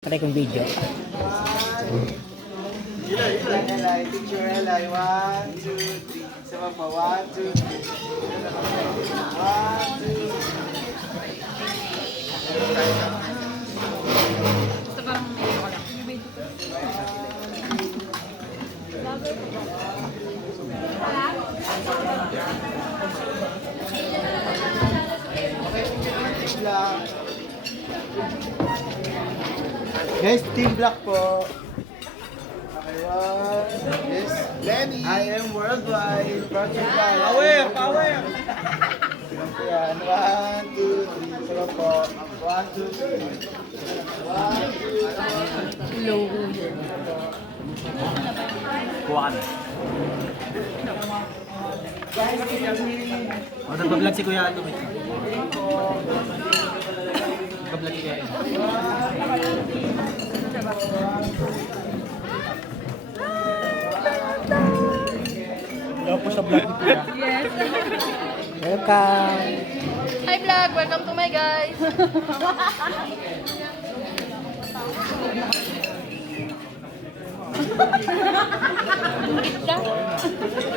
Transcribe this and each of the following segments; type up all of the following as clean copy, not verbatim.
Patay kong video. Eli, picture Eli. 1, 2, 3. Sama pa. 1, 2, 3. 1, 2, 3. Basta parang may ako lang. Guys, team black po. Okay, one. Yes. Lenny. I am worldwide. Project by. Power. Yan. 1, 2, 3. Sama po. 1, 2, 3. 1, 2, 3. Low. Kuha ka na. O, nagpa-vlog si Kuya Aldo. Nagpa-vlog si Kuya Aldo. Hello po sa vlog ni Kuya. Yes. Welcome. Hi vlog! Welcome to my guys!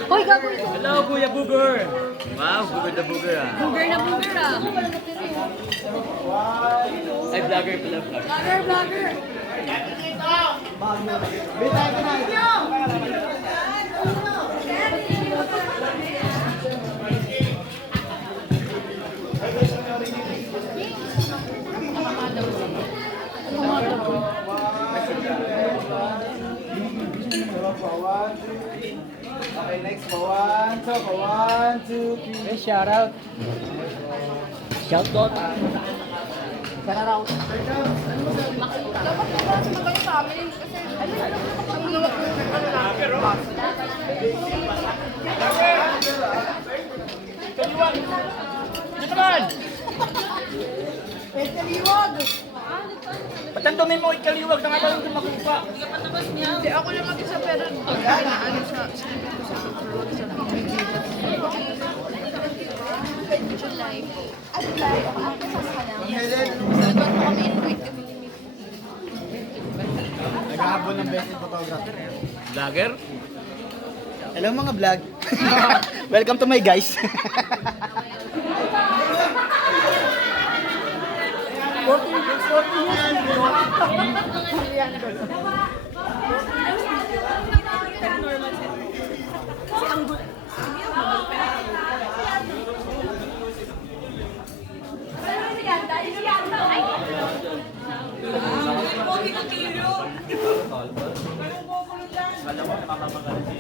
Hoy, gago ito! Hello, Kuya Booger. Wow, Booger the Booger ah. Booger na booger ah! Ay, vlogger pala, vlogger. Vlogger! Okay, next po. 1, 2, 3. Hey, shout out. Shout out. Sana raw. Dapat po ba sumagal sa amin? Kasi ang luwag ko ano lang. Dito naman! Patandumin mo ikaliwag na nga ba yung makupa? Hindi ako lang mag-isa pero ano siya. July po. July, ako kasama ka lang. Nagawin po kami invite kami ni Miss. Naghahabol ng best photographer. Vlogger? Hello mga vlog. Welcome to my guys. Alam mo, nakakamagal si